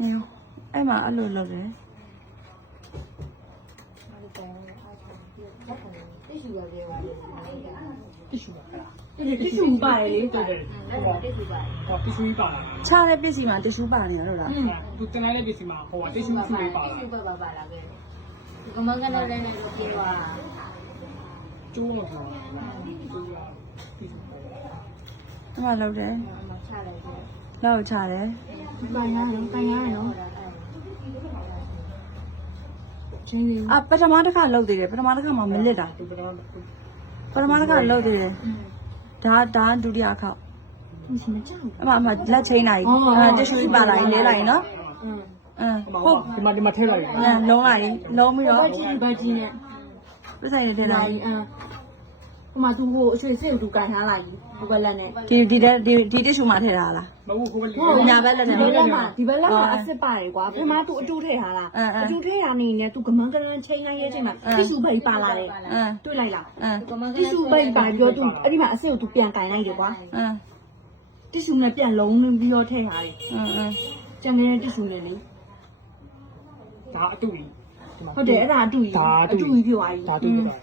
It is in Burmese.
မျိုးအဲ့မှာအဲ့လိုလုပ်တယ် tissu ပါတယ်လေတော်တယ် tissue ပါလား ခြားတဲ့ပစ္စည်းမှာတ िश ူးပါနေရတော့လား သူတင်လိုက်တဲ့ပစ္စည်းမှာဟိုက tissue လေးပါလား ပါလာခဲ့ကမကလည်းလည်းပြေးသွား ကျိုးလို့ဆိုတာ အဲ့မှာလုပ်တယ် ချလိုက်တယ် လောက်ခြားတယ် ပိုင်ရတယ်နော်ချင်းလေး အာပထမတစ်ခါလုပ်သေးတယ်ပထမတစ်ခါမှမလစ်တာ သူကတော့ ပထမတစ်ခါလုပ်သေးတယ်ဒါဒုတိယအခေါက် မရှိမကြောက် အမလက်ချင်းလိုက်တ िश ူးပါလာရင်လဲလိုက်နော်ဟုတ် ဒီမှာထည့်လိုက်ရ လုံးလိုက်လုံးပြီးတော့ ဘတ်ကြီးနဲ့ ပြဆိုင်နေတယ်လား ဟိုမှာသူ့ကိုအချွေစစ်သူကန်ထားလိုက်ဟိုဘက်လက်နဲ့ ဒီတ िश ူးမှာထည့်ထားလား မဟုတ်ဘူး ညာဘက်လက်နဲ့ ဒီဘက်လက်မှာအစစ်ပါတယ်ကွာပထမသူအတူထည့်ထားတာအတူထည့်တာနေနဲ့သူကမန်းကရန်ချိန်လိုက်ရဲ့ချိန်မှာ tissu ဘိတ်ပါလာတယ်တွေ့လိုက်လား tissu ဘိတ်ပါပြီးတော့သူအဲ့ဒီမှာအစစ်ကိုသူပြန်ကန်လိုက်တယ်ကွာ tissu နဲ့ပြန်လုံးပြီးတော့ထည့်ထားတယ်ကျန်တဲ့ tissu နဲ့လေ ဒါအတူကြီး ဟုတ်တယ်အဲ့ဒါအတူကြီးပြောသွားပြီ ဒါအတူကြီးပါ